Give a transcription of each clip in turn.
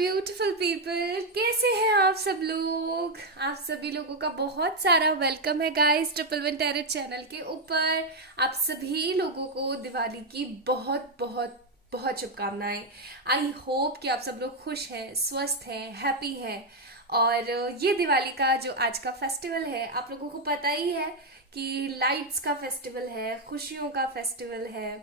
Beautiful people, कैसे हैं आप सब लोग। आप सभी लोगों का बहुत सारा वेलकम है guys triple one tarot channel के ऊपर। आप सभी लोगों को दिवाली की बहुत बहुत बहुत शुभकामनाएं। आई होप कि आप सब लोग खुश हैं, स्वस्थ हैं, हैप्पी हैं। और ये दिवाली का जो आज का फेस्टिवल है, आप लोगों को पता ही है कि लाइट्स का फेस्टिवल है, खुशियों का फेस्टिवल है।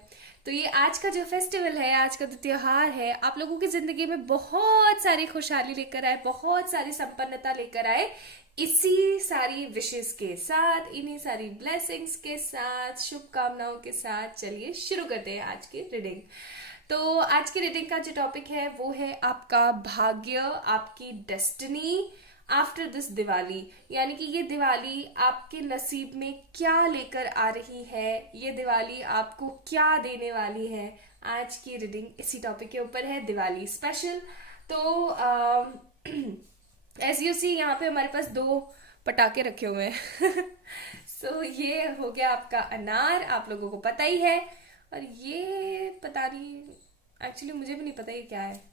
तो ये आज का जो फेस्टिवल है, आज का जो त्योहार है, आप लोगों की जिंदगी में बहुत सारी खुशहाली लेकर आए, बहुत सारी संपन्नता लेकर आए। इसी सारी विशेष के साथ, इन्हीं सारी ब्लेसिंग्स के साथ, शुभकामनाओं के साथ चलिए शुरू करते हैं आज की रीडिंग। तो आज की रीडिंग का जो टॉपिक है वो है आपका भाग्य, आपकी डेस्टिनी आफ्टर दिस दिवाली। यानी कि ये दिवाली आपके नसीब में क्या लेकर आ रही है, ये दिवाली आपको क्या देने वाली है। आज की रीडिंग इसी टॉपिक के ऊपर है, दिवाली स्पेशल। तो एज यू सी यहाँ पे हमारे पास दो पटाखे रखे हुए हैं। सो ये हो गया आपका अनार, आप लोगों को पता ही है। और ये पता नहीं, एक्चुअली मुझे भी नहीं पता ये क्या है।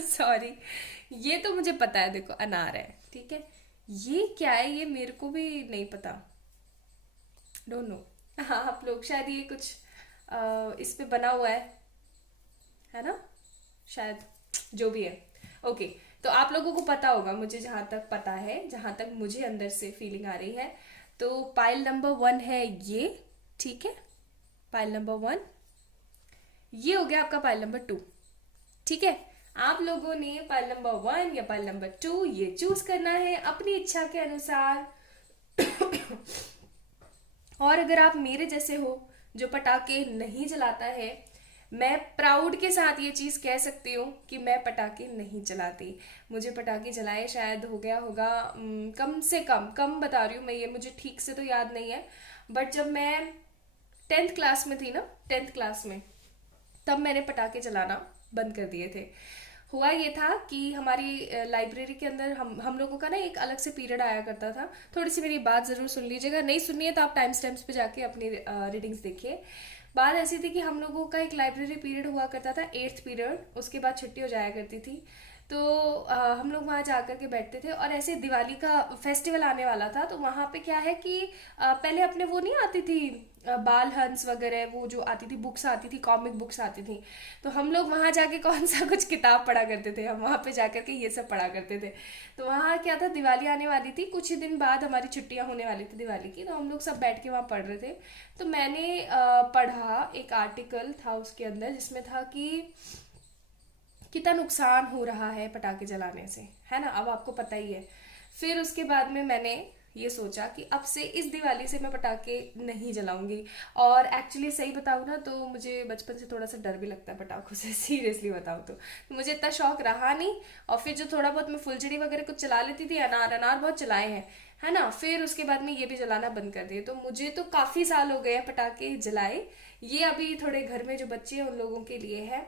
सॉरी, ये तो मुझे पता है, देखो अनार है, ठीक है। ये क्या है ये मेरे को भी नहीं पता, डोंट नो। हाँ, आप लोग शायद ये कुछ इस पे बना हुआ है ना, शायद, जो भी है। ओके, तो आप लोगों को पता होगा, मुझे जहां तक पता है, जहां तक मुझे अंदर से फीलिंग आ रही है। तो पाइल नंबर 1 है ये, ठीक है। पाइल नंबर 1, ये हो गया आपका पाइल नंबर 2, ठीक है। आप लोगों ने पाइल नंबर 1 या पाइल नंबर 2 ये चूज करना है अपनी इच्छा के अनुसार। और अगर आप मेरे जैसे हो जो पटाखे नहीं जलाता है, मैं प्राउड के साथ ये चीज कह सकती हूँ कि मैं पटाखे नहीं जलाती। मुझे पटाखे जलाए शायद हो गया होगा कम से कम बता रही हूँ मैं, ये मुझे ठीक से तो याद नहीं है। बट जब मैं 10th क्लास में थी ना, 10th क्लास में, तब मैंने पटाखे जलाना बंद कर दिए थे। हुआ ये था कि हमारी लाइब्रेरी के अंदर हम लोगों का ना एक अलग से पीरियड आया करता था। थोड़ी सी मेरी बात जरूर सुन लीजिएगा, नहीं सुननी है तो आप टाइम स्टैम्प्स पे जाके अपनी रीडिंग्स देखिए। बात ऐसी थी कि हम लोगों का एक लाइब्रेरी पीरियड हुआ करता था, 8th पीरियड, उसके बाद छुट्टी हो जाया करती थी। तो हम लोग वहाँ जा कर के बैठते थे, और ऐसे दिवाली का फेस्टिवल आने वाला था। तो वहाँ पे क्या है कि पहले अपने वो नहीं आती थी बाल हंस वगैरह, वो जो आती थी बुक्स, आती थी कॉमिक बुक्स आती थी। तो हम लोग वहाँ जाके कौन सा कुछ किताब पढ़ा करते थे, हम वहाँ पे जाकर के ये सब पढ़ा करते थे। तो वहाँ क्या था, दिवाली आने वाली थी, कुछ ही दिन बाद हमारी छुट्टियाँ होने वाली थी दिवाली की। तो हम लोग सब बैठ के वहाँ पढ़ रहे थे। तो मैंने पढ़ा, एक आर्टिकल था उसके अंदर जिसमें था कि कितना नुकसान हो रहा है पटाखे जलाने से, है ना। अब आपको पता ही है। फिर उसके बाद में मैंने ये सोचा कि अब से इस दिवाली से मैं पटाखे नहीं जलाऊंगी। और एक्चुअली सही बताऊँ ना तो मुझे बचपन से थोड़ा सा डर भी लगता है पटाखों से। सीरियसली बताऊँ तो मुझे इतना शौक रहा नहीं। और फिर जो थोड़ा बहुत मैं फुलझड़ी वगैरह कुछ चला लेती थी, अनार अनार बहुत चलाए हैं, है ना। फिर उसके बाद में ये भी जलाना बंद कर दिए। तो मुझे तो काफी साल हो गए हैं पटाखे जलाए। ये अभी थोड़े घर में जो बच्चे हैं उन लोगों के लिए है।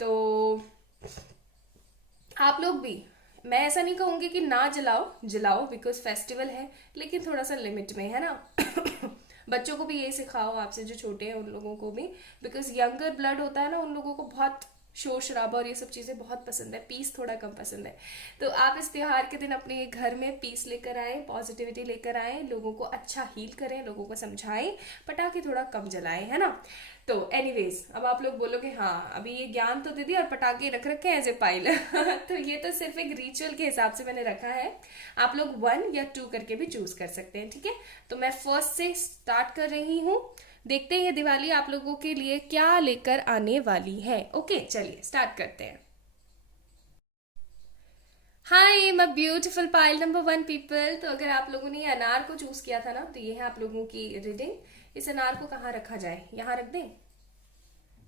तो आप लोग भी, मैं ऐसा नहीं कहूंगी कि ना जलाओ, जलाओ, बिकॉज फेस्टिवल है, लेकिन थोड़ा सा लिमिट में, है ना। बच्चों को भी यही सिखाओ, आपसे जो छोटे हैं उन लोगों को भी, बिकॉज यंगर ब्लड होता है ना, उन लोगों को बहुत शोर शराबा और ये सब चीजें बहुत पसंद है, पीस थोड़ा कम पसंद है। तो आप इस त्योहार के दिन अपने घर में पीस लेकर आए, पॉजिटिविटी लेकर आए, लोगों को अच्छा हील करें, लोगों को समझाएं, पटाखे थोड़ा कम जलाएं, है ना। तो एनीवेज, अब आप लोग बोलोगे हाँ अभी ये ज्ञान तो दे दिया और पटाखे रख रखे हैं एज ए पाइल। तो ये तो सिर्फ एक रिचुअल के हिसाब से मैंने रखा है। आप लोग 1 या 2 करके भी चूज कर सकते हैं, ठीक है। तो मैं फर्स्ट से स्टार्ट कर रही हूँ। देखते हैं ये दिवाली आप लोगों के लिए क्या लेकर आने वाली है। ओके, चलिए स्टार्ट करते हैं। हाय my beautiful pile number 1 people. तो अगर आप लोगों ने ये अनार को चूज किया था ना, तो ये है आप लोगों की रीडिंग। इस अनार को कहाँ रखा जाए, यहाँ रख दें।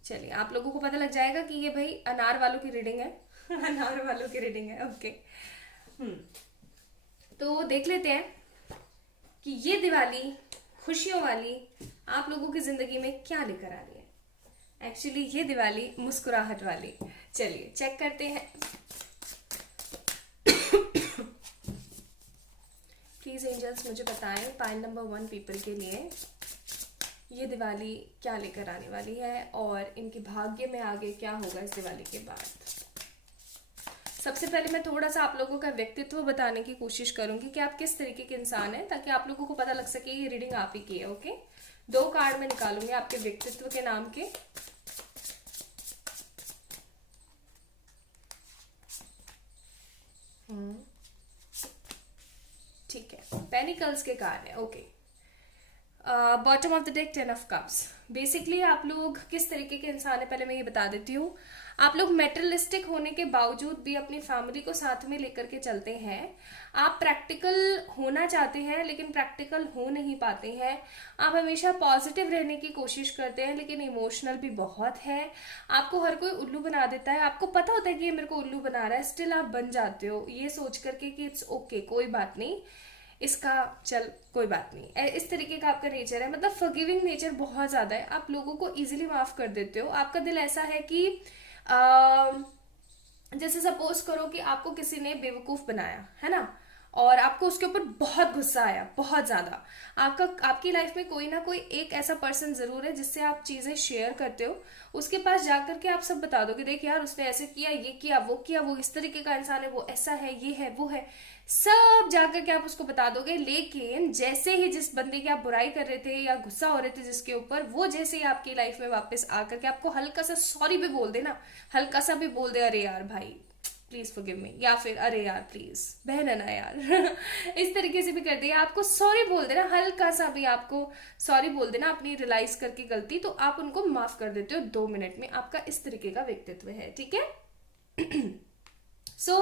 चलिए, आप लोगों को पता लग जाएगा कि ये भाई अनार वालों की रीडिंग है। अनार वालों की रीडिंग है, ओके। हम्म तो देख लेते हैं कि ये दिवाली खुशियों वाली आप लोगों की जिंदगी में क्या लेकर आ रही है। एक्चुअली ये दिवाली मुस्कुराहट वाली। चलिए चेक करते हैं। प्लीज एंजल्स मुझे बताएं पाइल नंबर 1 पीपल के लिए ये दिवाली क्या लेकर आने वाली है और इनके भाग्य में आगे क्या होगा इस दिवाली के बाद। सबसे पहले मैं थोड़ा सा आप लोगों का व्यक्तित्व बताने की कोशिश करूंगी कि आप किस तरीके के इंसान हैं, ताकि आप लोगों को पता लग सके ये रीडिंग आप ही की है। ओके, 2 कार्ड मैं निकालूंगी आपके व्यक्तित्व के नाम के। ठीक है, पेनिकल्स के कार्ड है। Okay, bottom of the deck 10 of cups. Basically आप लोग किस तरीके के इंसान है पहले मैं ये बता देती हूँ। आप लोग मेटेरियलिस्टिक होने के बावजूद भी अपनी फैमिली को साथ में लेकर के चलते हैं। आप प्रैक्टिकल होना चाहते हैं लेकिन प्रैक्टिकल हो नहीं पाते हैं। आप हमेशा पॉजिटिव रहने की कोशिश करते हैं लेकिन इमोशनल भी बहुत है। आपको हर कोई उल्लू बना देता है, आपको पता होता है कि ये मेरे को उल्लू बना रहा है, स्टिल आप बन जाते हो ये सोच करके कि इट्स ओके, कोई बात नहीं, इसका चल कोई बात नहीं। इस तरीके का आपका नेचर है, मतलब फॉरगिविंग नेचर बहुत ज्यादा है। आप लोगों को इजीली माफ कर देते हो। आपका दिल ऐसा है कि जैसे सपोज करो कि आपको किसी ने बेवकूफ बनाया है ना, और आपको उसके ऊपर बहुत गुस्सा आया, बहुत ज्यादा। आपकी लाइफ में कोई ना कोई एक ऐसा पर्सन जरूर है जिससे आप चीजें शेयर करते हो। उसके पास जाकर के आप सब बता दो कि देख यार उसने ऐसे किया, ये किया, वो इस तरीके का इंसान है, वो ऐसा है, ये है, वो है, सब जाकर के आप उसको बता दोगे। लेकिन जैसे ही जिस बंदे की आप बुराई कर रहे थे या गुस्सा हो रहे थे जिसके ऊपर, वो जैसे ही आपकी लाइफ में वापस आकर के आपको हल्का सा सॉरी भी बोल दे ना, हल्का सा भी बोल दे, अरे यार भाई प्लीज फॉरगिव मी, या फिर अरे यार प्लीज बहन है ना यार इस तरीके से भी कर दिया, आपको सॉरी बोल देना, हल्का सा भी आपको सॉरी बोल देना अपनी रियलाइज करके गलती, तो आप उनको माफ कर देते हो 2 मिनट में। आपका इस तरीके का व्यक्तित्व है, ठीक है। सो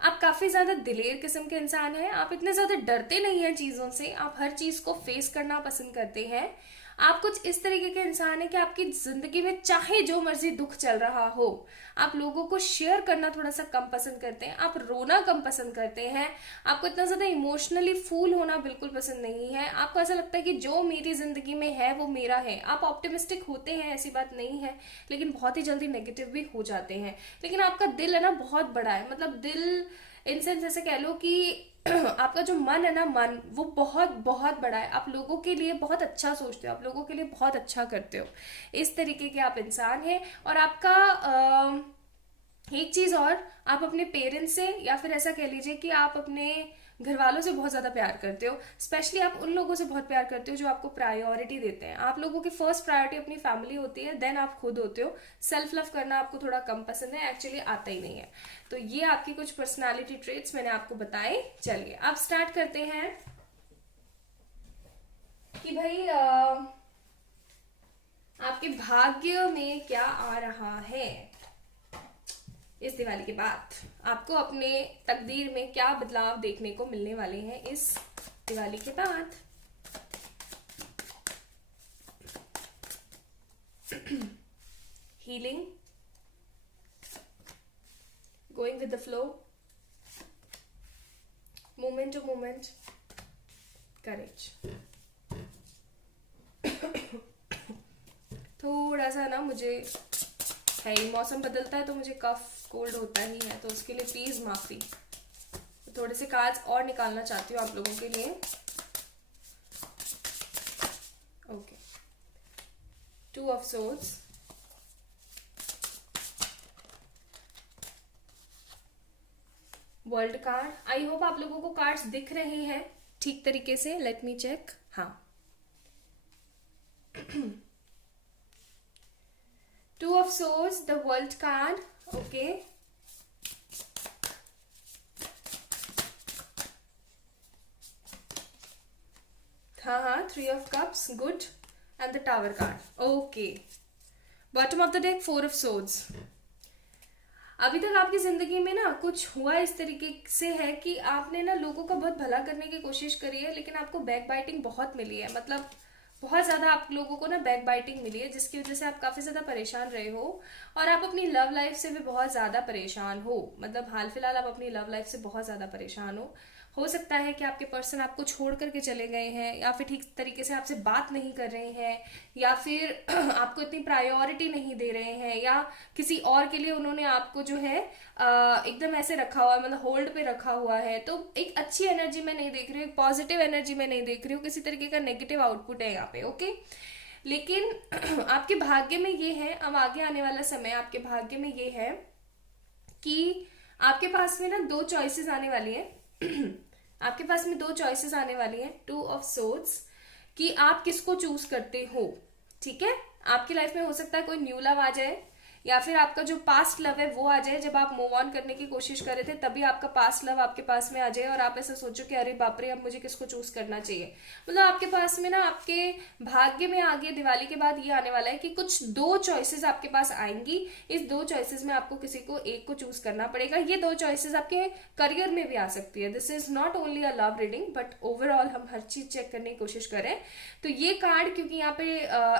आप काफी ज्यादा दिलेर किस्म के इंसान हैं। आप इतने ज्यादा डरते नहीं हैं चीजों से, आप हर चीज को फेस करना पसंद करते हैं। आप कुछ इस तरीके के इंसान हैं कि आपकी जिंदगी में चाहे जो मर्जी दुख चल रहा हो, आप लोगों को शेयर करना थोड़ा सा कम पसंद करते हैं, आप रोना कम पसंद करते हैं, आपको इतना ज्यादा इमोशनली फूल होना बिल्कुल पसंद नहीं है। आपको ऐसा लगता है कि जो मेरी जिंदगी में है वो मेरा है। आप ऑप्टिमिस्टिक होते हैं, ऐसी बात नहीं है, लेकिन बहुत ही जल्दी नेगेटिव भी हो जाते हैं। लेकिन आपका दिल है ना बहुत बड़ा है, मतलब दिल इन सेंस ऐसे कह लो कि आपका जो मन है ना, मन वो बहुत बहुत बड़ा है। आप लोगों के लिए बहुत अच्छा सोचते हो, आप लोगों के लिए बहुत अच्छा करते हो, इस तरीके के आप इंसान हैं। और आपका एक चीज और, आप अपने पेरेंट्स से या फिर ऐसा कह लीजिए कि आप अपने घर वालों से बहुत ज्यादा प्यार करते हो। स्पेशली आप उन लोगों से बहुत प्यार करते हो जो आपको प्रायोरिटी देते हैं। आप लोगों की फर्स्ट प्रायोरिटी अपनी फैमिली होती है, देन आप खुद होते हो। सेल्फ लव करना आपको थोड़ा कम पसंद है, एक्चुअली आता ही नहीं है। तो ये आपकी कुछ पर्सनालिटी ट्रेट्स मैंने आपको बताए। चलिए अब स्टार्ट करते हैं कि भाई आपके भाग्य में क्या आ रहा है इस दिवाली के बाद। आपको अपने तकदीर में क्या बदलाव देखने को मिलने वाले हैं इस दिवाली के बाद। Healing, going with the flow, moment to moment, courage. थोड़ा सा ना मुझे है, मौसम बदलता है तो मुझे कफ कोल्ड होता ही है, तो उसके लिए प्लीज माफी। थोड़े से कार्ड्स और निकालना चाहती हूँ आप लोगों के लिए। Okay, 2 of swords, world card. I hope आप लोगों को कार्ड्स दिख रहे हैं ठीक तरीके से। Let me check. हाँ, 2 of swords, the world card. Okay, हाँ, 3 of cups, good, and the tower card. Okay, bottom of the deck 4 of swords. अभी तक आपकी जिंदगी में ना कुछ हुआ इस तरीके से है कि आपने ना लोगों का बहुत भला करने की कोशिश करी है, लेकिन आपको बैक बाइटिंग बहुत मिली है। मतलब बहुत ज्यादा आप लोगों को ना बैक बाइटिंग मिली है, जिसकी वजह से आप काफी ज्यादा परेशान रहे हो। और आप अपनी लव लाइफ से भी बहुत ज़्यादा परेशान हो, मतलब हाल फिलहाल आप अपनी लव लाइफ से बहुत ज़्यादा परेशान हो सकता है कि आपके पर्सन आपको छोड़ करके चले गए हैं, या फिर ठीक तरीके से आपसे बात नहीं कर रहे हैं, या फिर आपको इतनी प्रायोरिटी नहीं दे रहे हैं, या किसी और के लिए उन्होंने आपको जो है एकदम ऐसे रखा हुआ है, मतलब होल्ड पे रखा हुआ है। तो एक अच्छी एनर्जी में नहीं देख रही हूँ, पॉजिटिव एनर्जी में नहीं देख रही हूँ, किसी तरीके का नेगेटिव आउटपुट है यहाँ पे। ओके, लेकिन आपके भाग्य में ये है, अब आगे आने वाला समय आपके भाग्य में ये है कि आपके पास में ना दो चॉइसेस आने वाली है। आपके पास में दो चॉइसेस आने वाली हैं, 2 ऑफ सोर्ड्स, कि आप किसको चूज करते हो। ठीक है, आपकी लाइफ में हो सकता है कोई न्यू लव आ जाए, या फिर आपका जो पास्ट लव है वो आ जाए। जब आप मूव ऑन करने की कोशिश कर रहे थे तभी आपका पास्ट लव आपके पास में आ जाए और आप ऐसा सोचो कि अरे बाप रे, अब मुझे किसको चूज करना चाहिए। मतलब आपके पास में ना, आपके भाग्य में आगे दिवाली के बाद ये आने वाला है कि कुछ दो चॉइसेस आपके पास आएंगी। इस दो चॉइसेस में आपको किसी को एक को चूज करना पड़ेगा। ये दो चॉइसेस आपके करियर में भी आ सकती है। This is not only a love reading, but overall हम हर चीज चेक करने की कोशिश करें। तो ये कार्ड, क्योंकि यहाँ पे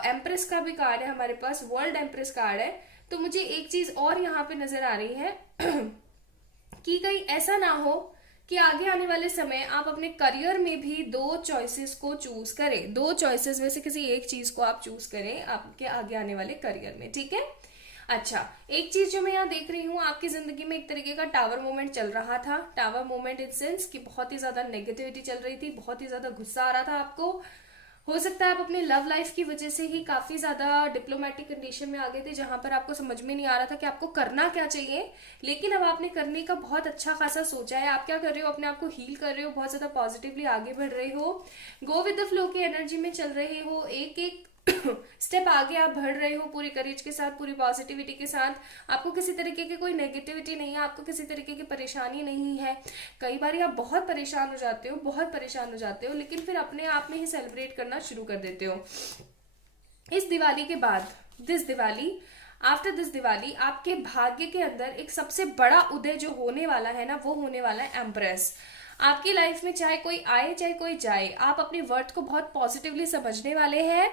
एम्प्रेस का भी कार्ड है हमारे पास, वर्ल्ड एम्प्रेस कार्ड है, तो मुझे एक चीज और यहाँ पे नजर आ रही है कि कहीं ऐसा ना हो कि आगे आने वाले समय आप अपने करियर में भी दो चॉइसेस को चूज करें। दो चॉइसेस में से किसी एक चीज को आप चूज करें आपके आगे आने वाले करियर में। ठीक है, अच्छा, एक चीज जो मैं यहाँ देख रही हूँ, आपकी जिंदगी में एक तरीके का टावर मूवमेंट चल रहा था। टावर मूवमेंट इन सेंस कि बहुत ही ज्यादा नेगेटिविटी चल रही थी, बहुत ही ज्यादा गुस्सा आ रहा था आपको। हो सकता है आप अपनी लव लाइफ की वजह से ही काफी ज्यादा डिप्लोमेटिक कंडीशन में आ गए थे, जहां पर आपको समझ में नहीं आ रहा था कि आपको करना क्या चाहिए। लेकिन अब आपने करने का बहुत अच्छा खासा सोचा है। आप क्या कर रहे हो, अपने आप को हील कर रहे हो, बहुत ज्यादा पॉजिटिवली आगे बढ़ रहे हो, गो विद द फ्लो की एनर्जी में चल रहे हो, एक एक स्टेप आगे आप बढ़ रहे हो पूरी करेज के साथ, पूरी पॉजिटिविटी के साथ। आपको किसी तरीके की कोई नेगेटिविटी नहीं है, आपको किसी तरीके की परेशानी नहीं है। कई बार आप बहुत परेशान हो जाते हो, बहुत परेशान हो जाते हो, लेकिन फिर अपने आप में ही सेलिब्रेट करना शुरू कर देते हो। इस दिवाली के बाद, this Diwali, after this Diwali, आपके भाग्य के अंदर एक सबसे बड़ा उदय जो होने वाला है ना, वो होने वाला है एम्प्रेस। आपकी लाइफ में चाहे कोई आए चाहे कोई जाए, आप अपने वर्थ को बहुत पॉजिटिवली समझने वाले हैं।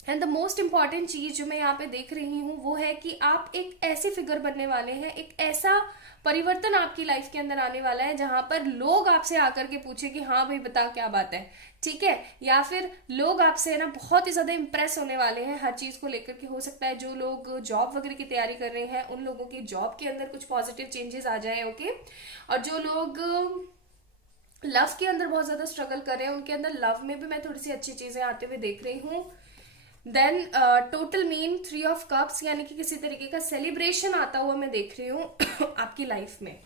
एंड द मोस्ट इंपॉर्टेंट चीज जो मैं यहाँ पे देख रही हूँ वो है कि आप एक ऐसी फिगर बनने वाले हैं, एक ऐसा परिवर्तन आपकी लाइफ के अंदर आने वाला है जहां पर लोग आपसे आकर के पूछे कि हाँ भाई बता क्या बात है। ठीक है, या फिर लोग आपसे ना बहुत ही ज्यादा इंप्रेस होने वाले हैं हर चीज को लेकर के। हो सकता है जो लोग जॉब वगैरह की तैयारी कर रहे हैं उन लोगों की जॉब के अंदर कुछ पॉजिटिव चेंजेस आ जाए। ओके, और जो लोग लव के अंदर बहुत ज्यादा स्ट्रगल कर रहे हैं उनके अंदर लव में भी मैं थोड़ी सी अच्छी चीजें आते हुए देख रही हूँ। Then total mean 3 of cups, यानी कि किसी तरीके का सेलिब्रेशन आता हुआ मैं देख रही हूँ आपकी लाइफ में।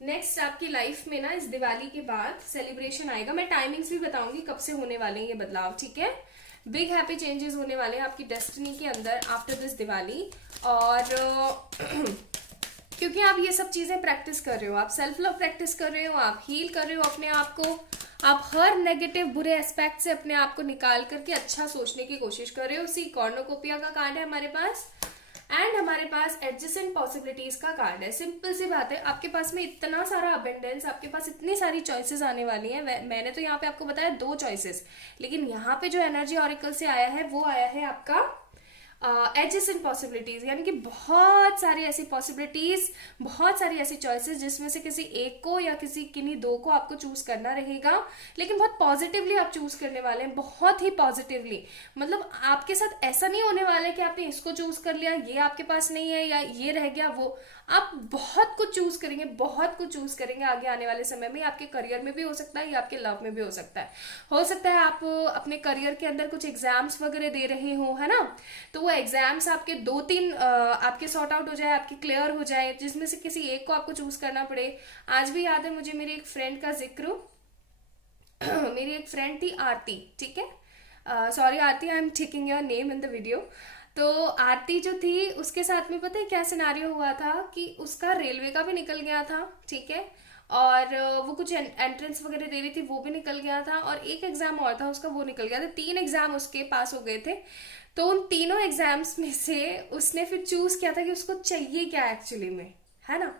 नेक्स्ट आपकी लाइफ में ना इस दिवाली के बाद सेलिब्रेशन आएगा। मैं टाइमिंग्स भी बताऊंगी कब से होने वाले हैं ये बदलाव। ठीक है, बिग हैप्पी चेंजेस होने वाले हैं आपकी डेस्टिनी के अंदर आफ्टर दिस दिवाली। और क्योंकि आप ये सब चीजें प्रैक्टिस कर रहे हो, आप सेल्फ लव प्रैक्टिस कर रहे हो, आप हील कर रहे हो अपने आप को, आप हर नेगेटिव बुरे एस्पेक्ट से अपने आप को निकाल करके अच्छा सोचने की कोशिश कर रहे हो। सी कॉर्नोकोपिया का कार्ड है हमारे पास, एंड हमारे पास एडजेसेंट पॉसिबिलिटीज का कार्ड है। सिंपल सी बात है, आपके पास में इतना सारा अबेंडेंस, आपके पास इतनी सारी चॉइसेस आने वाली हैं। मैंने तो यहाँ पे आपको बताया दो चॉइसेस, लेकिन यहाँ पे जो एनर्जी ऑरिकल से आया है वो आया है आपका एडजेसेंट पॉसिबिलिटीज, यानी कि बहुत सारी ऐसी पॉसिबिलिटीज, बहुत सारी ऐसी चॉइसेस जिसमें से किसी एक को या किसी किन्हीं दो को आपको चूज करना रहेगा। लेकिन बहुत पॉजिटिवली आप चूज करने वाले हैं, बहुत ही पॉजिटिवली। मतलब आपके साथ ऐसा नहीं होने वाला है कि आपने इसको चूज कर लिया, ये आपके पास नहीं है, या ये रह गया वो। आप बहुत कुछ चूज करेंगे, बहुत कुछ चूज करेंगे आगे आने वाले समय में। आपके करियर में भी हो सकता है, या आपके लव में भी हो सकता है। हो सकता है आप अपने करियर के अंदर कुछ एग्जाम्स वगैरह दे रहे हो, है ना, तो वो एग्जाम्स आपके 2-3 आपके सॉर्ट आउट हो जाए, आपके क्लियर हो जाए, जिसमें से किसी एक को आपको चूज करना पड़े। आज भी याद है मुझे मेरी एक फ्रेंड का जिक्र मेरी एक फ्रेंड थी आरती, ठीक है, sorry Aarti, I am taking your name in the video. तो आरती जो थी उसके साथ में पता है क्या सिनारियो हुआ था कि उसका रेलवे का भी निकल गया था, ठीक है, और वो कुछ एंट्रेंस वगैरह दे रही थी, वो भी निकल गया था, और एक एग्जाम और था उसका, वो निकल गया था। 3 एग्जाम उसके पास हो गए थे। तो उन तीनों एग्जाम्स में से उसने फिर चूज किया था कि उसको चाहिए क्या एक्चुअली में, है ना।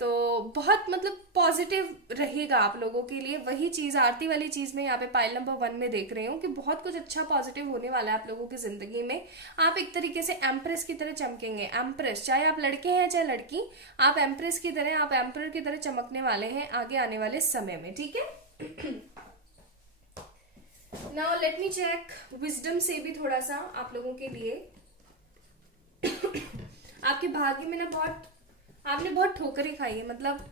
तो बहुत मतलब पॉजिटिव रहेगा आप लोगों के लिए। वही चीज़ आरती वाली चीज़ में यहाँ पे पाइल नंबर 1 में देख रही हूँ कि बहुत कुछ अच्छा पॉजिटिव होने वाला है आप लोगों की जिंदगी में। आप एक तरीके से एम्प्रेस की तरह चमकेंगे। एम्प्रेस, चाहे आप लड़के हैं चाहे लड़की, आप एम्प्रेस की तरह, आप एम्पर की तरह चमकने वाले हैं आगे आने वाले समय में, ठीक है। Now let me check wisdom से भी थोड़ा सा आप लोगों के लिए। आपके भाग्य में ना आपने बहुत ठोकरें खाई है मतलब,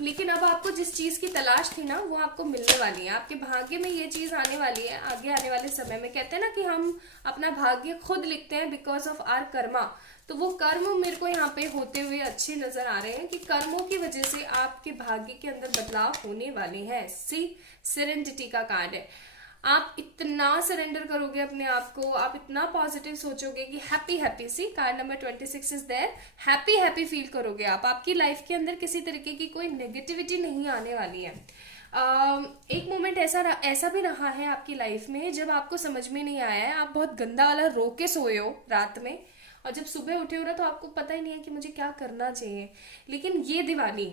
लेकिन अब आपको जिस चीज की तलाश थी ना वो आपको मिलने वाली है। आपके भाग्य में ये चीज आने वाली है आगे आने वाले समय में। कहते हैं ना कि हम अपना भाग्य खुद लिखते हैं बिकॉज ऑफ आर कर्मा। तो वो कर्म मेरे को यहाँ पे होते हुए अच्छे नजर आ रहे हैं कि कर्मों की वजह से आपके भाग्य के अंदर बदलाव होने वाले हैं। सी सेरेंडिटी का कार्ड है। आप इतना सरेंडर करोगे अपने आप को, आप इतना पॉजिटिव सोचोगे कि happy happy, see card number 26 is there, happy happy feel करोगे आप। आपकी लाइफ के अंदर किसी तरीके की कोई नेगेटिविटी नहीं आने वाली है। एक मोमेंट ऐसा भी रहा है आपकी लाइफ में जब आपको समझ में नहीं आया है, आप बहुत गंदा वाला रो के सोए हो रात में, और जब सुबह उठे हो ना तो आपको पता ही नहीं है कि मुझे क्या करना चाहिए। लेकिन ये Diwali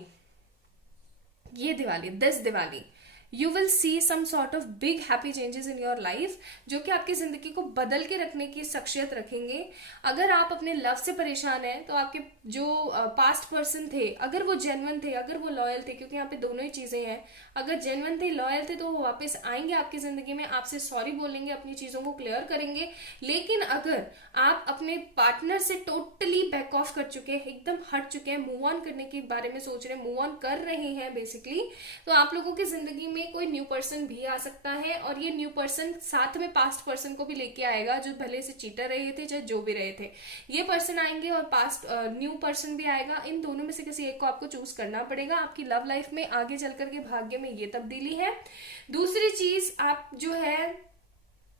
this Diwali you will see some sort of big happy changes in your life, जो कि आपकी जिंदगी को बदल के रखने की शख्सियत रखेंगे। अगर आप अपने लव से परेशान हैं तो आपके जो पास्ट पर्सन थे, अगर वो जेन्युइन थे, अगर वो लॉयल थे, क्योंकि यहाँ पे दोनों ही चीजें हैं, अगर जेन्युइन थे, लॉयल थे, तो वो वापस आएंगे आपकी जिंदगी में, आपसे सॉरी बोलेंगे, अपनी चीजों को क्लियर करेंगे। लेकिन अगर आप अपने पार्टनर से टोटली बैक ऑफ कर चुके हैं, एकदम हट चुके हैं, मूव ऑन करने के बारे में सोच रहे हैं, मूव ऑन कर रहे हैं बेसिकली, तो आप लोगों की जिंदगी में कोई न्यू पर्सन भी आ सकता है। और ये न्यू पर्सन साथ में पास्ट पर्सन को भी लेके आएगा, जो भले से चीटर रहे थे चाहे जो भी रहे थे, ये पर्सन आएंगे और पास्ट न्यू पर्सन भी आएगा। इन दोनों में से किसी एक को आपको चूज करना पड़ेगा। आपकी लव लाइफ में आगे चल करके भाग्य में ये तब्दीली है। दूसरी चीज, आप जो है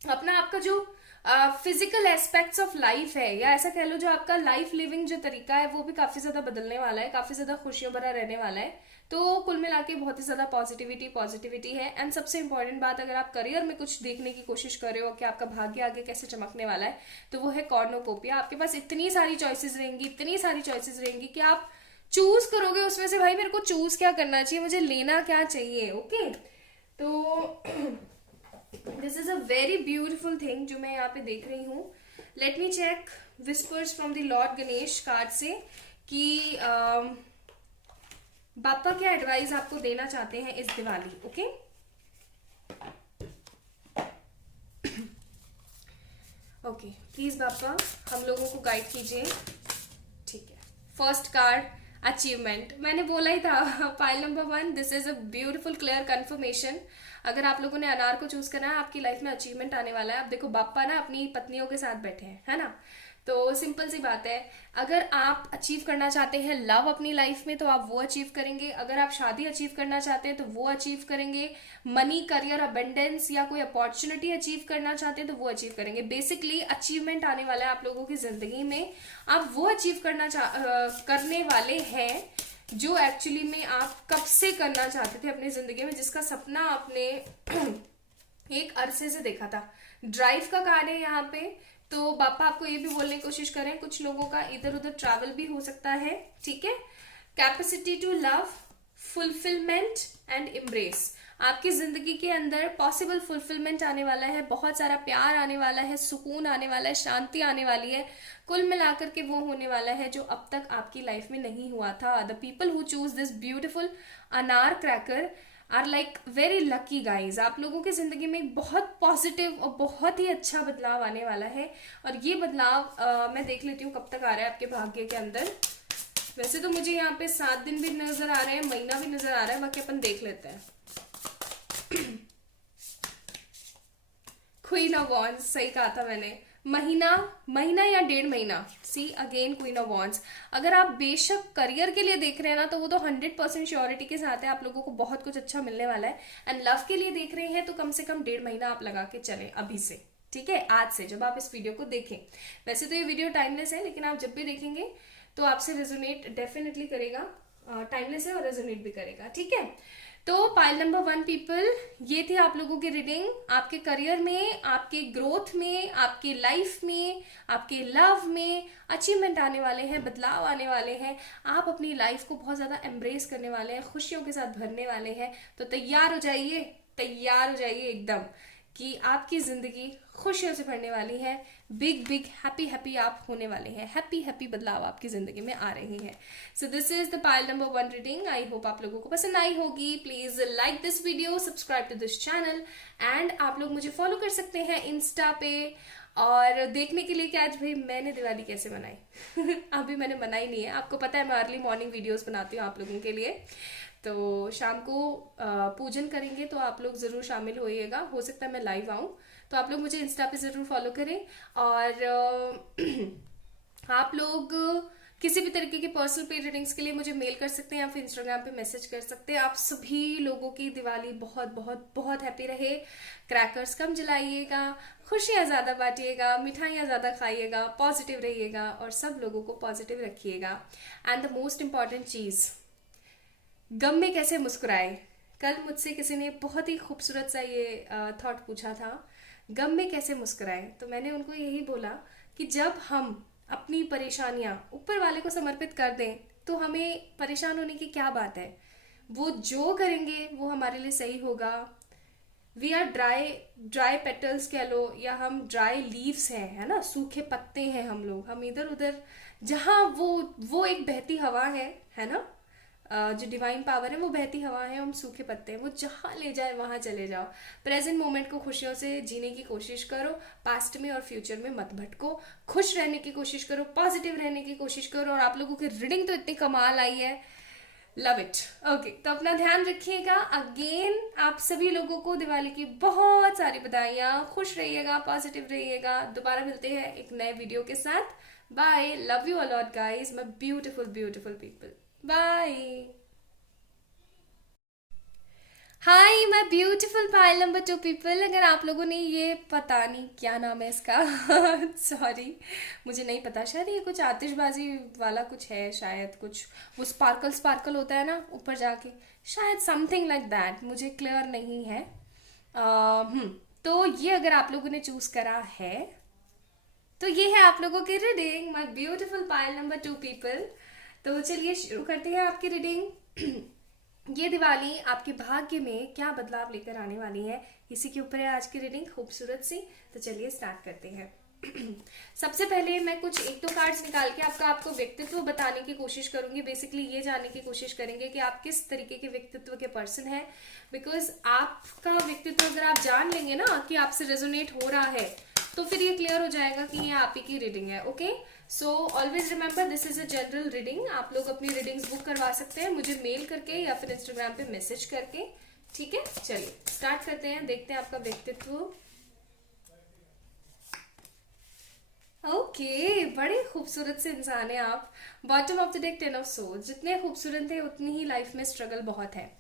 अपना आपका जो फिजिकल एस्पेक्ट्स ऑफ लाइफ है, या ऐसा कह लो जो आपका लाइफ लिविंग जो तरीका है, वो भी काफी ज्यादा बदलने वाला है, काफी ज्यादा खुशियों भरा रहने वाला है। तो कुल मिला के बहुत ही ज्यादा पॉजिटिविटी है। एंड सबसे इंपॉर्टेंट बात, अगर आप करियर में कुछ देखने की कोशिश कर रहे हो कि आपका भाग्य आगे कैसे चमकने वाला है, तो वो है कॉर्नोकोपिया। आपके पास इतनी सारी चॉइसेस रहेंगी कि आप चूज करोगे उसमें से, भाई मेरे को चूज क्या करना चाहिए, मुझे लेना क्या चाहिए। ओके, तो this is a very beautiful thing जो मैं यहाँ पे देख रही हूँ। Let me check whispers from the lord Ganesh card से कि बापा क्या एडवाइस आपको देना चाहते हैं इस दिवाली। ओके, ओके प्लीज बापा हम लोगों को गाइड कीजिए। ठीक है, फर्स्ट कार्ड अचीवमेंट, मैंने बोला ही था pile number 1, this is a beautiful clear confirmation. अगर आप लोगों ने अनार को चूज करना है, आपकी लाइफ में अचीवमेंट आने वाला है। आप देखो बाप्पा ना अपनी पत्नियों के साथ बैठे हैं, है ना, तो सिंपल सी बात है, अगर आप अचीव करना चाहते हैं लव अपनी लाइफ में तो आप वो अचीव करेंगे। अगर आप शादी अचीव करना चाहते हैं तो वो अचीव करेंगे। मनी, करियर, अबेंडेंस या कोई अपॉर्चुनिटी अचीव करना चाहते हैं तो वो अचीव करेंगे। बेसिकली अचीवमेंट आने वाला है आप लोगों की जिंदगी में। आप वो अचीव करने वाले हैं जो एक्चुअली में आप कब से करना चाहते थे अपनी जिंदगी में, जिसका सपना आपने एक अरसे से देखा था। ड्राइव का कार्ड है यहाँ पे, तो बापा आपको ये भी बोलने की कोशिश करें, कुछ लोगों का इधर उधर ट्रैवल भी हो सकता है, ठीक है। Capacity to love, fulfilment and embrace, आपकी जिंदगी के अंदर पॉसिबल फुलफिलमेंट आने वाला है, बहुत सारा प्यार आने वाला है, सुकून आने वाला है, शांति आने वाली है। कुल मिलाकर के वो होने वाला है जो अब तक आपकी लाइफ में नहीं हुआ था। The people who choose this beautiful anar cracker are like very lucky guys. आप लोगों की जिंदगी में एक बहुत पॉजिटिव और बहुत ही अच्छा बदलाव आने वाला है। और ये बदलाव मैं देख लेती हूँ कब तक आ रहा है आपके भाग्य के अंदर। वैसे तो मुझे यहाँ पे 7 दिन भी नजर आ रहे हैं, महीना भी नजर आ रहा है, बाकी अपन देख लेते हैं। क्वीन ऑफ वॉन्ड्स, सही कहा था मैंने, महीना या 1.5 महीना। See again queen of wands. अगर आप बेशक करियर के लिए देख रहे हैं ना, तो वो तो 100% श्योरिटी के साथ है, आप लोगों को बहुत कुछ अच्छा मिलने वाला है। एंड लव के लिए देख रहे हैं तो कम से कम 1.5 महीना आप लगा के चले अभी से, ठीक है, आज से जब आप इस वीडियो को देखें। वैसे तो ये वीडियो टाइमलेस है, लेकिन आप जब भी देखेंगे तो आपसे रेजोनेट डेफिनेटली करेगा, टाइमलेस है और रेजोनेट भी करेगा, ठीक है। तो पाइल नंबर 1 पीपल, ये थी आप लोगों की रीडिंग। आपके करियर में, आपके ग्रोथ में, आपके लाइफ में, आपके लव में अचीवमेंट आने वाले हैं, बदलाव आने वाले हैं। आप अपनी लाइफ को बहुत ज्यादा एम्ब्रेस करने वाले हैं, खुशियों के साथ भरने वाले हैं। तो तैयार हो जाइए, तैयार हो जाइए एकदम, कि आपकी जिंदगी खुशियों से भरने वाली है। बिग बिग हैप्पी हैप्पी आप होने वाले हैं। हैप्पी हैप्पी बदलाव आपकी जिंदगी में आ रहे हैं। So this is the pile number 1 reading. I hope आप लोगों को पसंद आई होगी। Please like this video, subscribe to this channel, and आप लोग मुझे फॉलो कर सकते हैं इंस्टा पे। और देखने के लिए कि आज भाई मैंने दिवाली कैसे मनाई अभी मैंने मनाई नहीं है, आपको पता है मैं अर्ली मॉर्निंग वीडियोस बनाती हूँ आप लोगों के लिए। तो शाम को पूजन करेंगे, तो आप लोग जरूर शामिल होइएगा। हो सकता है मैं लाइव आऊं, तो आप लोग मुझे इंस्टा पे जरूर फॉलो करें। और आप लोग किसी भी तरीके की पर्सनल पे रीडिंग्स के लिए मुझे मेल कर सकते हैं या फिर इंस्टाग्राम पे मैसेज कर सकते हैं। आप सभी लोगों की दिवाली बहुत बहुत बहुत हैप्पी रहे। क्रैकर्स कम जलाइएगा, खुशियां ज्यादा बांटिएगा, मिठाइयां ज्यादा खाइएगा, पॉजिटिव रहिएगा और सब लोगों को पॉजिटिव रखिएगा। एंड द मोस्ट इंपॉर्टेंट चीज, गम में कैसे मुस्कुराए। कल मुझसे किसी ने बहुत ही खूबसूरत सा ये थॉट पूछा था, गम में कैसे मुस्कुराए। तो मैंने उनको यही बोला कि जब हम अपनी परेशानियां ऊपर वाले को समर्पित कर दें, तो हमें परेशान होने की क्या बात है। वो जो करेंगे वो हमारे लिए सही होगा। वी आर ड्राई पेटल्स कह लो, या हम ड्राई लीव्स हैं, है ना, सूखे पत्ते हैं हम लोग। हम इधर उधर, जहाँ वो एक बहती हवा है ना, जो डिवाइन पावर है वो बहती हवा है, हम सूखे पत्ते हैं। वो जहां ले जाए वहां चले जाओ। प्रेजेंट मोमेंट को खुशियों से जीने की कोशिश करो, पास्ट में और फ्यूचर में मत भटको। खुश रहने की कोशिश करो, पॉजिटिव रहने की कोशिश करो। और आप लोगों की रीडिंग तो इतनी कमाल आई है, लव इट। ओके, तो अपना ध्यान रखिएगा। अगेन आप सभी लोगों को दिवाली की बहुत सारी बधाइयां। खुश रहिएगा, पॉजिटिव रहिएगा। दोबारा मिलते हैं एक नए वीडियो के साथ। Bye, love you a lot guys, my beautiful beautiful people. Bye. Hi my beautiful pile number 2 people. अगर आप लोगों ने ये, पता नहीं क्या नाम है इसका सॉरी, मुझे नहीं पता। शायद ये कुछ आतिशबाजी वाला कुछ है, शायद कुछ वो स्पार्कल स्पार्कल होता है ना ऊपर जाके, शायद समथिंग लाइक दैट, मुझे क्लियर नहीं है। तो ये अगर आप लोगों ने चूज करा है, तो ये है आप लोगों की reading, my beautiful pile number 2 people. तो चलिए शुरू करते हैं आपकी रीडिंग। ये दिवाली आपके भाग्य में क्या बदलाव लेकर आने वाली है, इसी के ऊपर है आज की रीडिंग, खूबसूरत सी। तो चलिए स्टार्ट करते हैं। सबसे पहले मैं कुछ 1-2 कार्ड्स निकाल के आपको व्यक्तित्व बताने की कोशिश करूंगी। बेसिकली ये जानने की कोशिश करेंगे कि आप किस तरीके के व्यक्तित्व के पर्सन हैं। बिकॉज आपका व्यक्तित्व अगर आप जान लेंगे ना कि आपसे रेजोनेट हो रहा है, तो फिर ये क्लियर हो जाएगा कि ये आप ही की रीडिंग है। Okay, so always remember this is a general reading. आप लोग अपनी रीडिंग्स बुक करवा सकते हैं मुझे मेल करके या फिर इंस्टाग्राम पे मैसेज करके। ठीक है, चलिए स्टार्ट करते हैं, देखते हैं आपका व्यक्तित्व। ओके, बड़े खूबसूरत से इंसान है आप। Bottom of the deck 10 of swords. जितने खूबसूरत है उतनी ही लाइफ में स्ट्रगल बहुत है।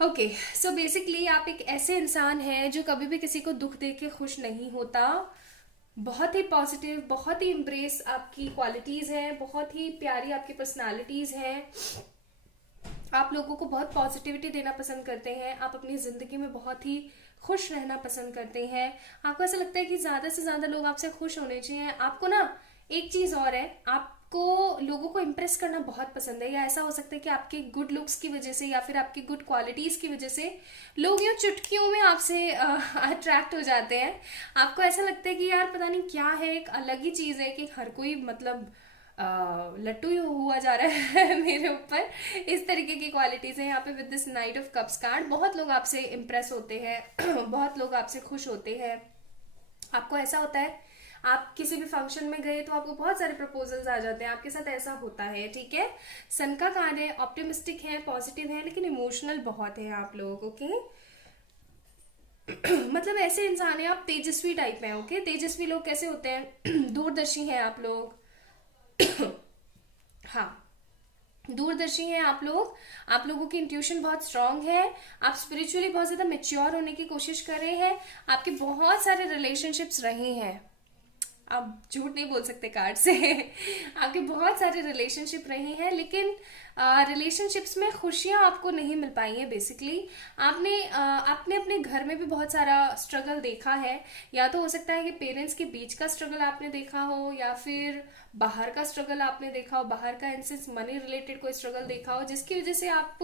ओके, सो बेसिकली आप एक ऐसे इंसान हैं जो कभी भी किसी को दुख देख के खुश नहीं होता। बहुत ही पॉजिटिव, बहुत ही इम्प्रेस आपकी क्वालिटीज हैं, बहुत ही प्यारी आपकी पर्सनालिटीज हैं। आप लोगों को बहुत पॉजिटिविटी देना पसंद करते हैं। आप अपनी जिंदगी में बहुत ही खुश रहना पसंद करते हैं। आपको ऐसा लगता है कि ज्यादा से ज्यादा लोग आपसे खुश होने चाहिए। आपको ना एक चीज और है, आपको लोगों को इम्प्रेस करना बहुत पसंद है। या ऐसा हो सकता है कि आपके गुड लुक्स की वजह से या फिर आपकी गुड क्वालिटीज की वजह से लोग यूं चुटकियों में आपसे अट्रैक्ट हो जाते हैं। आपको ऐसा लगता है कि यार पता नहीं क्या है, एक अलग ही चीज है कि हर कोई मतलब लट्टू ही हुआ जा रहा है मेरे ऊपर। इस तरीके की क्वालिटीज है यहाँ पे with this night of cups card. बहुत लोग आपसे इम्प्रेस होते हैं बहुत लोग आपसे खुश होते हैं। आपको ऐसा होता है, आप किसी भी फंक्शन में गए तो आपको बहुत सारे प्रपोजल्स आ जाते हैं, आपके साथ ऐसा होता है। ठीक है, सन का कार्ड है, ऑप्टिमिस्टिक है, पॉजिटिव है, लेकिन इमोशनल बहुत है आप लोग। ओके मतलब ऐसे इंसान है आप, तेजस्वी टाइप में। ओके, तेजस्वी लोग कैसे होते हैं दूरदर्शी हैं आप लोग हाँ, दूरदर्शी हैं आप लोग। आप लोगों की इंट्यूशन बहुत स्ट्रांग है। आप स्पिरिचुअली बहुत ज्यादा मेच्योर होने की कोशिश कर रहे हैं। आपके बहुत सारे रिलेशनशिप्स रहे हैं। आप झूठ नहीं बोल सकते कार्ड से। आपके बहुत सारे रिलेशनशिप रहे हैं, लेकिन रिलेशनशिप्स में खुशियां आपको नहीं मिल पाई हैं। बेसिकली आपने अपने घर में भी बहुत सारा स्ट्रगल देखा है। या तो हो सकता है कि पेरेंट्स के बीच का स्ट्रगल आपने देखा हो, या फिर बाहर का स्ट्रगल आपने देखा हो, बाहर का इन सेंस मनी रिलेटेड कोई स्ट्रगल देखा हो, जिसकी वजह से आप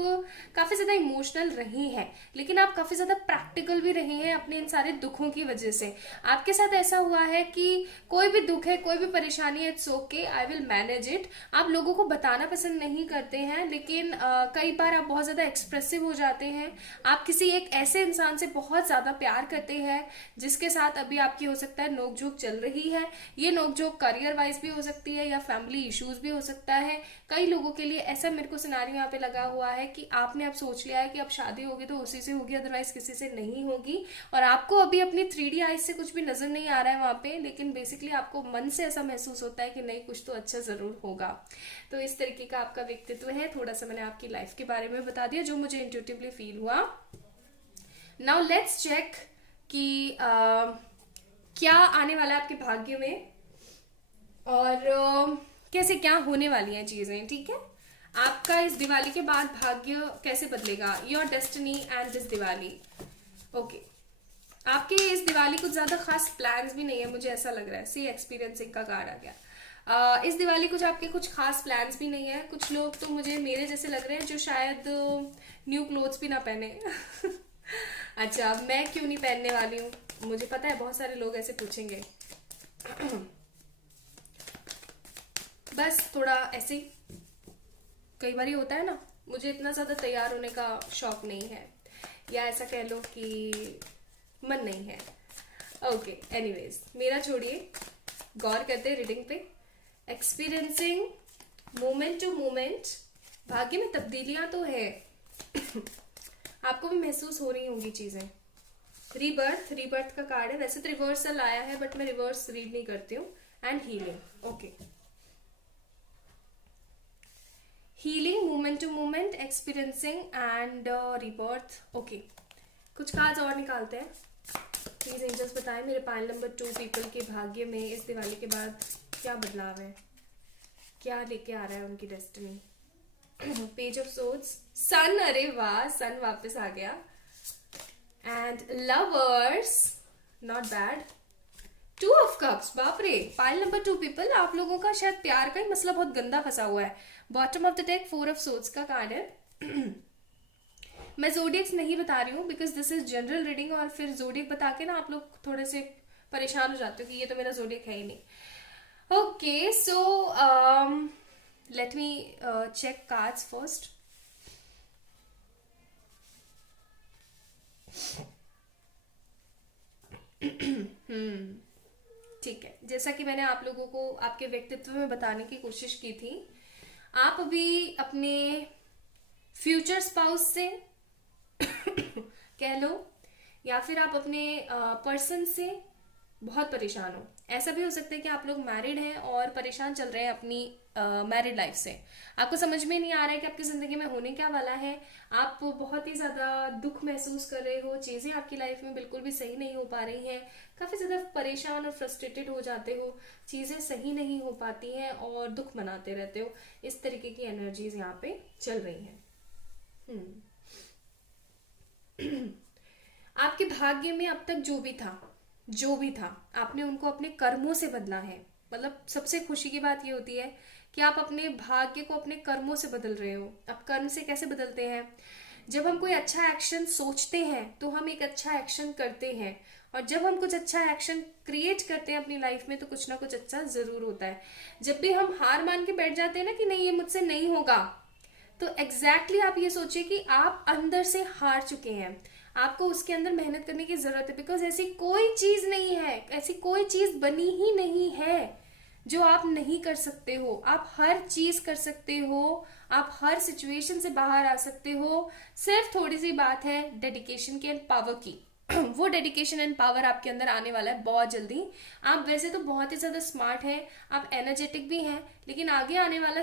काफी ज्यादा इमोशनल रही हैं, लेकिन आप काफी ज्यादा प्रैक्टिकल भी रहे हैं अपने इन सारे दुखों की वजह से। आपके साथ ऐसा हुआ है कि कोई भी दुख है, कोई भी परेशानी है, it's okay, I will manage it. आप लोगों को बताना पसंद नहीं करते हैं, लेकिन कई बार आप बहुत ज्यादा एक्सप्रेसिव हो जाते हैं। आप किसी एक ऐसे इंसान से बहुत ज्यादा प्यार करते हैं जिसके साथ अभी आपकी हो सकता है नोकझोंक चल रही है। ये नोकझोंक करियर वाइज भी हो सकती है या फैमिली इश्यूज भी हो सकता है। कई लोगों के लिए ऐसा मेरे को सिनारियो यहाँ पे लगा हुआ है कि आपने अब सोच लिया है कि अब शादी होगी तो उसी से होगी, अदरवाइज किसी से नहीं होगी, और आपको अभी अपनी 3D आईज से कुछ भी नजर नहीं आ रहा है वहां पे, लेकिन बेसिकली आपको मन से ऐसा महसूस होता है कि नहीं, कुछ तो अच्छा जरूर होगा। तो इस तरीके का आपका व्यक्तित्व है। थोड़ा सा मैंने आपकी लाइफ के बारे में बता दिया जो मुझे इंट्यूटिवली फील हुआ। नाउ लेट्स चेक कि क्या आने वाला है आपके भाग्य में, और कैसे क्या होने वाली हैं चीजें। ठीक है, आपका इस दिवाली के बाद भाग्य कैसे बदलेगा, your destiny and this Diwali. Okay, आपके इस दिवाली कुछ ज्यादा खास प्लान्स भी नहीं है, मुझे ऐसा लग रहा है। सी एक्सपीरियंसिंग का कार्ड आ गया। इस दिवाली कुछ आपके कुछ खास प्लान्स भी नहीं है। कुछ लोग तो मुझे मेरे जैसे लग रहे हैं जो शायद न्यू क्लोथ्स भी ना पहने। अच्छा, मैं क्यों नहीं पहनने वाली हूँ, मुझे पता है बहुत सारे लोग ऐसे पूछेंगे। बस थोड़ा ऐसे कई बार होता है ना, मुझे इतना ज्यादा तैयार होने का शौक नहीं है, या ऐसा कह लो कि मन नहीं है। ओके, एनीवेज मेरा छोड़िए, गौर करते हैं रीडिंग पे। एक्सपीरियंसिंग मोमेंट टू मोमेंट, भाग्य में तब्दीलियां तो है। आपको भी महसूस हो रही होंगी चीजें। रीबर्थ, रीबर्थ का कार्ड है। वैसे तो रिवर्सल आया है बट मैं रिवर्स रीड नहीं करती हूँ। And healing, okay, healing, moment to moment, experiencing and rebirth. Okay, कुछ कार्ड्स और निकालते हैं। प्लीज एंजल्स बताएं मेरे पाइल नंबर 2 पीपल के भाग्य में इस दिवाली के बाद क्या बदलाव है, क्या लेके आ रहा है उनकी डेस्टिनी। पेज ऑफ सोर्ड्स, सन, अरे वाह, सन वापस आ गया। And lovers, not bad. 2 of cups, बाप रे, पाइल नंबर 2 पीपल, आप लोगों का शायद प्यार का ही मसला बहुत गंदा फंसा हुआ है। Bottom of the deck 4 of swords का कार्ड है। मैं जोडियक्स नहीं बता रही हूँ because this is general reading, और फिर जोडियक बता के ना आप लोग थोड़े से परेशान हो जाते हो कि ये तो मेरा जोडियक है ही नहीं। Okay, so let me check cards first. ठीक है, जैसा कि मैंने आप लोगों को आपके व्यक्तित्व में बताने की कोशिश की थी, आप अभी अपने फ्यूचर स्पाउस से कह लो, या फिर आप अपने पर्सन से बहुत परेशान हो। ऐसा भी हो सकता है कि आप लोग मैरिड हैं और परेशान चल रहे हैं अपनी मैरिड लाइफ से। आपको समझ में नहीं आ रहा है कि आपकी जिंदगी में होने क्या वाला है। आप बहुत ही ज्यादा दुख महसूस कर रहे हो, चीजें आपकी लाइफ में बिल्कुल भी सही नहीं हो पा रही हैं, काफी ज्यादा परेशान और फ्रस्ट्रेटेड हो जाते हो, चीजें सही नहीं हो पाती हैं और दुख मनाते रहते हो। इस तरीके की एनर्जीज यहाँ पे चल रही हैं। आपके भाग्य में अब तक जो भी था आपने उनको अपने कर्मों से बदला है। मतलब सबसे खुशी की बात ये होती है कि आप अपने भाग्य को अपने कर्मों से बदल रहे हो। अब कर्म से कैसे बदलते हैं, जब हम कोई अच्छा एक्शन सोचते हैं तो हम एक अच्छा एक्शन करते हैं, और जब हम कुछ अच्छा एक्शन क्रिएट करते हैं अपनी लाइफ में तो कुछ ना कुछ अच्छा जरूर होता है। जब भी हम हार मान के बैठ जाते हैं ना कि नहीं ये मुझसे नहीं होगा, तो एग्जैक्टली आप ये सोचिए कि आप अंदर से हार चुके हैं। आपको उसके अंदर मेहनत करने की जरूरत है, बिकॉज ऐसी कोई चीज नहीं है, ऐसी कोई चीज बनी ही नहीं है जो आप नहीं कर सकते हो। आप हर चीज कर सकते हो, आप हर सिचुएशन से बाहर आ सकते हो। सिर्फ थोड़ी सी बात है डेडिकेशन की एंड पावर की। वो डेडिकेशन एंड पावर आपके अंदर आने वाला है बहुत जल्दी। आप वैसे तो बहुत ही ज्यादा स्मार्ट हैं, आप एनर्जेटिक भी हैं, लेकिन आगे आने वाला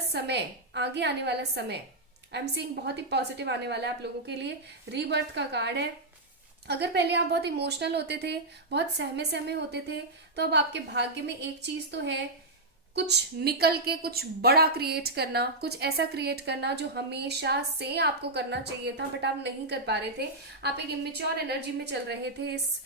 समय आई एम सीइंग बहुत ही पॉजिटिव आने वाला है आप लोगों के लिए। रीबर्थ का कार्ड है, अगर पहले आप बहुत इमोशनल होते थे, बहुत सहमे सहमे होते थे, तो अब आपके भाग्य में एक चीज तो है, कुछ निकल के कुछ बड़ा क्रिएट करना, कुछ ऐसा क्रिएट करना जो हमेशा से आपको करना चाहिए था बट आप नहीं कर पा रहे थे। आप एक इमेच्योर एनर्जी में चल रहे थे, इस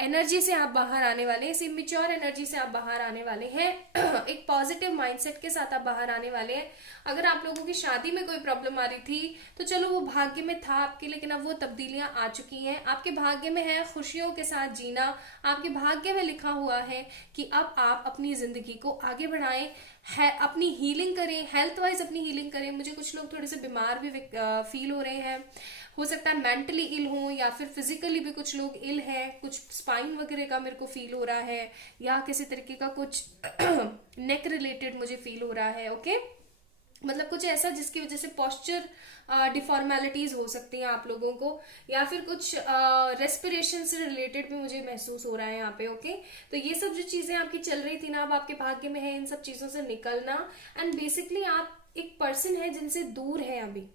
एनर्जी से आप बाहर आने वाले हैं, इस इमेच्योर एनर्जी से आप बाहर आने वाले हैं। एक पॉजिटिव माइंडसेट के साथ आप बाहर आने वाले हैं। अगर आप लोगों की शादी में कोई प्रॉब्लम आ रही थी तो चलो वो भाग्य में था आपके, लेकिन अब वो तब्दीलियां आ चुकी हैं। आपके भाग्य में है खुशियों के साथ जीना, आपके भाग्य में लिखा हुआ है कि अब आप अपनी जिंदगी को आगे बढ़ाएं, है अपनी हीलिंग करें, हेल्थ वाइज अपनी हीलिंग करें। मुझे कुछ लोग थोड़े से बीमार भी फील हो रहे हैं, हो सकता है मेंटली इल हो या फिर फिजिकली भी कुछ लोग इल है, कुछ स्पाइन वगैरह का मेरे को फील हो रहा है, या किसी तरीके का कुछ नेक रिलेटेड मुझे फील हो रहा है। ओके, मतलब कुछ ऐसा जिसकी वजह से पोस्चर डिफॉर्मेलिटीज हो सकती हैं आप लोगों को, या फिर कुछ रेस्पिरेशन से रिलेटेड भी मुझे महसूस हो रहा है यहाँ पे। ओके, तो ये सब जो चीजें आपकी चल रही थी ना, अब आपके भाग्य में है इन सब चीजों से निकलना। एंड बेसिकली आप एक पर्सन है जिनसे दूर है अभी।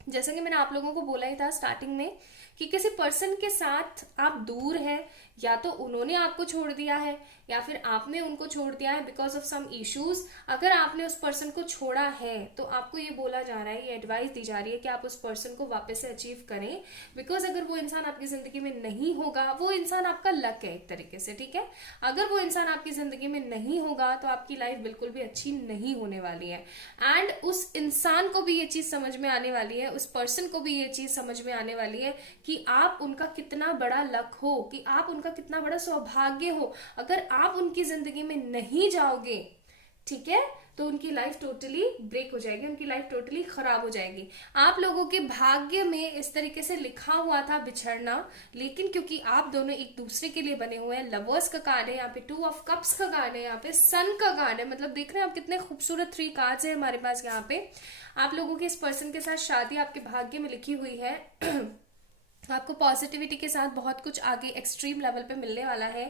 जैसा कि मैंने आप लोगों को बोला ही था स्टार्टिंग में कि किसी पर्सन के साथ आप दूर है, या तो उन्होंने आपको छोड़ दिया है या फिर आपने उनको छोड़ दिया है बिकॉज ऑफ सम इश्यूज। अगर आपने उस पर्सन को छोड़ा है तो आपको ये बोला जा रहा है, ये एडवाइस दी जा रही है कि आप उस पर्सन को वापस से अचीव करें, बिकॉज अगर वो इंसान आपकी जिंदगी में नहीं होगा, वो इंसान आपका लक है एक तरीके से, ठीक है। अगर वो इंसान आपकी जिंदगी में नहीं होगा तो आपकी लाइफ बिल्कुल भी अच्छी नहीं होने वाली है। एंड उस इंसान को भी ये चीज समझ में आने वाली है, उस पर्सन को भी ये चीज समझ में आने वाली है कि आप उनका कितना बड़ा लक हो, कि आप उनका कितना बड़ा सौभाग्य हो। अगर आप उनकी जिंदगी में नहीं जाओगे, ठीक है, तो उनकी लाइफ टोटली ब्रेक हो जाएगी, उनकी लाइफ टोटली खराब हो जाएगी। आप लोगों के भाग्य में इस तरीके से लिखा हुआ था बिछड़ना, लेकिन क्योंकि आप दोनों एक दूसरे के लिए बने हुए हैं, लवर्स का कार्ड है यहाँ पे, 2 ऑफ कप्स का कार्ड है यहाँ पे, सन का कार्ड है, मतलब देख रहे हैं आप कितने खूबसूरत 3 कार्ड्स है हमारे पास यहाँ पे। आप लोगों के इस पर्सन के साथ शादी आपके भाग्य में लिखी हुई है। आपको पॉजिटिविटी के साथ बहुत कुछ आगे एक्सट्रीम लेवल पे मिलने वाला है।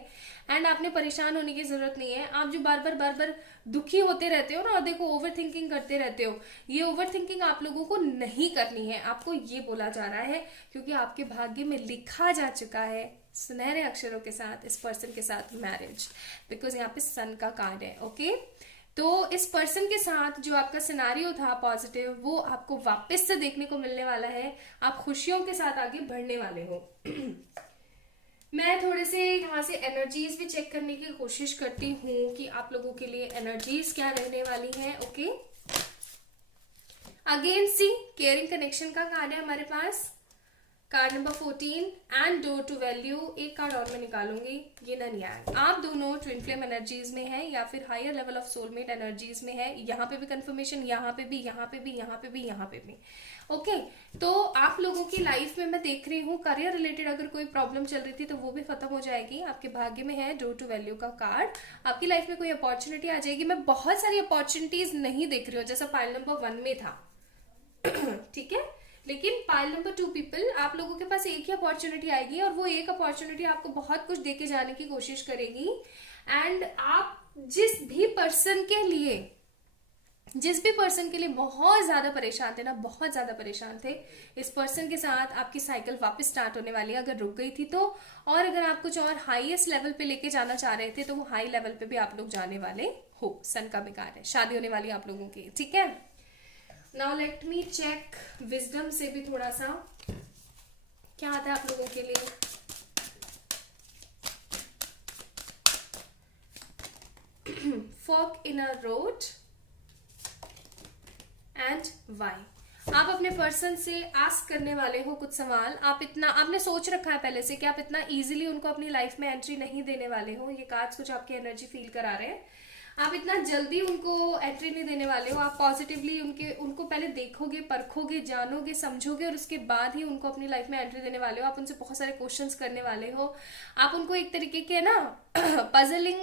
एंड आपने परेशान होने की जरूरत नहीं है। आप जो बार बार दुखी होते रहते हो ना, और देखो ओवर थिंकिंग करते रहते हो, ये ओवर थिंकिंग आप लोगों को नहीं करनी है, आपको ये बोला जा रहा है, क्योंकि आपके भाग्य में लिखा जा चुका है सुनहरे अक्षरों के साथ इस पर्सन के साथ मैरिज, बिकॉज यहाँ पे सन का कार्ड है। ओके, तो इस पर्सन के साथ जो आपका सिनारियो था पॉजिटिव, वो आपको वापस से देखने को मिलने वाला है। आप खुशियों के साथ आगे बढ़ने वाले हो। मैं थोड़े से यहाँ से एनर्जीज भी चेक करने की कोशिश करती हूँ कि आप लोगों के लिए एनर्जीज क्या रहने वाली हैं। Okay, again see caring connection का कार्ड है हमारे पास, card number 14 and door to value. एक कार्ड और मैं निकालूंगी, ये नन यांग। आप दोनों ट्विन फ्लेम एनर्जीज में है या फिर higher level of soulmate energies में है। यहाँ पे भी कंफर्मेशन, यहाँ पे भी, यहाँ पे भी, यहाँ पे भी, यहाँ पे भी। ओके, तो आप लोगों की लाइफ में मैं देख रही हूँ करियर रिलेटेड अगर कोई प्रॉब्लम चल रही थी तो वो भी खत्म हो जाएगी। आपके भाग्य में है डोर टू वैल्यू का कार्ड। आपकी लाइफ में कोई अपॉर्चुनिटी आ जाएगी। मैं बहुत सारी अपॉर्चुनिटीज नहीं देख रही हूँ जैसा पाइल नंबर 1 में था। ठीक है, लेकिन पाइल नंबर 2 पीपल, आप लोगों के पास एक ही अपॉर्चुनिटी आएगी और वो एक अपॉर्चुनिटी आपको बहुत कुछ देके जाने की कोशिश करेगी। एंड आप जिस भी पर्सन के लिए बहुत ज्यादा परेशान थे ना, बहुत ज्यादा परेशान थे, इस पर्सन के साथ आपकी साइकिल वापस स्टार्ट होने वाली है अगर रुक गई थी तो। और अगर आप कुछ और हाईएस्ट लेवल पे लेके जाना चाह रहे थे तो वो हाई लेवल पे भी आप लोग जाने वाले हो। सन का बेकार है, शादी होने वाली है आप लोगों की, ठीक है। Now let me check wisdom से भी थोड़ा सा क्या आता है आप लोगों के लिए। Fork in a road and why. आप अपने पर्सन से आस्क करने वाले हो कुछ सवाल। आपने सोच रखा है पहले से कि आप इतना इजीली उनको अपनी लाइफ में एंट्री नहीं देने वाले हो। ये कार्ड्स कुछ आपकी एनर्जी फील करा रहे हैं। आप इतना जल्दी उनको एंट्री नहीं देने वाले हो। आप पॉजिटिवली उनको पहले देखोगे, परखोगे, जानोगे, समझोगे और उसके बाद ही उनको अपनी लाइफ में एंट्री देने वाले हो। आप उनसे बहुत सारे क्वेश्चंस करने वाले हो। आप उनको एक तरीके के ना पजलिंग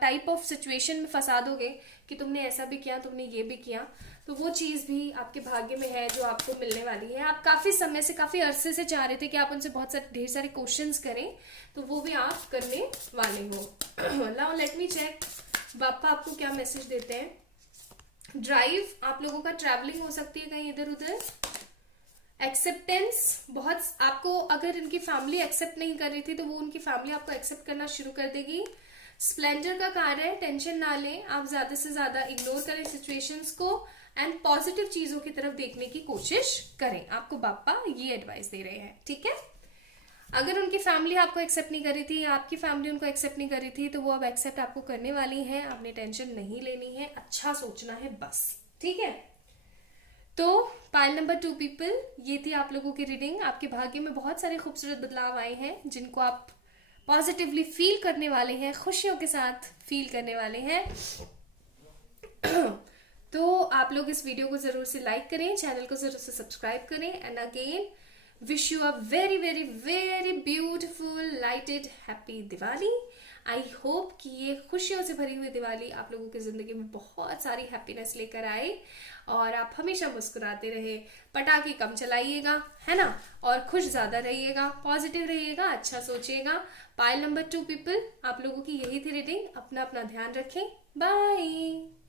टाइप ऑफ सिचुएशन में फंसा दोगे कि तुमने ऐसा भी किया, तुमने ये भी किया। तो वो चीज भी आपके भाग्य में है जो आपको मिलने वाली है। आप काफी समय से, काफी अरसे से चाह रहे थे कि आप उनसे बहुत सारे ढेर सारे क्वेश्चंस करें, तो वो भी आप करने वाले हो। नाउ लेट मी चेक बापा आपको क्या मैसेज देते हैं। ड्राइव, आप लोगों का ट्रैवलिंग हो सकती है कहीं इधर उधर। एक्सेप्टेंस बहुत, आपको अगर इनकी फैमिली एक्सेप्ट नहीं कर रही थी तो वो उनकी फैमिली आपको एक्सेप्ट करना शुरू कर देगी। स्प्लेंडर का कार्य है, टेंशन ना लें, आप ज्यादा से ज्यादा इग्नोर करें सिचुएशंस को एंड पॉजिटिव चीजों की तरफ देखने की कोशिश करें। आपको पापा ये एडवाइस दे रहे हैं, ठीक है। अगर उनकी फैमिली आपको एक्सेप्ट नहीं कर रही थी या आपकी फैमिली उनको एक्सेप्ट नहीं कर रही थी तो वो अब एक्सेप्ट आपको करने वाली है। आपने टेंशन नहीं लेनी है, अच्छा सोचना है बस, ठीक है। तो पाइल नंबर 2 पीपल, ये थी आप लोगों की रीडिंग। आपके भाग्य में बहुत सारे खूबसूरत बदलाव आए हैं जिनको आप पॉजिटिवली फील करने वाले हैं, खुशियों के साथ फील करने वाले हैं। तो आप लोग इस वीडियो को जरूर से लाइक करें, चैनल को जरूर से सब्सक्राइब करें and again wish you a very very very beautiful lighted happy Diwali. I hope कि ये खुशियों से भरी हुई दिवाली आप लोगों की जिंदगी में बहुत सारी हैप्पीनेस लेकर आए और आप हमेशा मुस्कुराते रहे, पटाखे कम चलाइएगा, है ना, और खुश ज्यादा रहिएगा, पॉजिटिव रहिएगा, अच्छा सोचिएगा। पाइल नंबर 2 पीपल, आप लोगों की यही थी रीडिंग। अपना अपना ध्यान रखें, बाय।